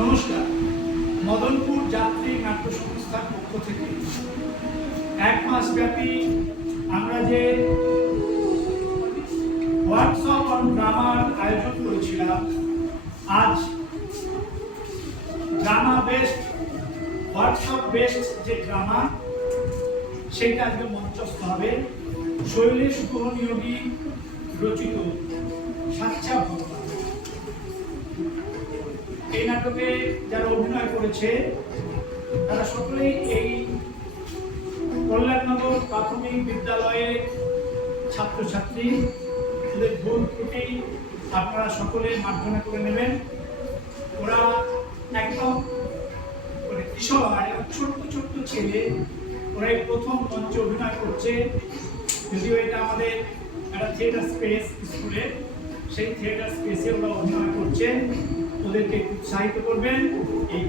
নমস্কার। মদনপুর যাত্রী নাট্য সংস্থার পক্ষ থেকে এক মাস ব্যাপী আমরা যে ওয়ার্কশপ অন ড্রামার আয়োজন করেছিলাম, আজ ড্রামা বেস্ট ওয়ার্কশপ বেস্ট যে ড্রামা সেটা আজকে মঞ্চস্থ হবে। শৈলেশ গুহনিয়োগী রচিত সাচ্চা ভগবান। এই নাটকে যারা অভিনয় করেছে তারা সকলেই এই কল্যাণনগর প্রাথমিক বিদ্যালয়ের ছাত্রছাত্রী। ওদের ভুল ত্রুটি আপনারা সকলে মার্জনা করে নেবেন। ওরা একদম কিশোর, ছোট্ট ছোট্ট ছেলে, ওরা এই প্রথম মঞ্চে অভিনয় করছে। যদিও এটা আমাদের একটা থিয়েটার স্পেস স্কুলে, সেই থিয়েটার স্পেসে ওরা অভিনয় করছে। ওদেরকে উৎসাহিত করবেন, এই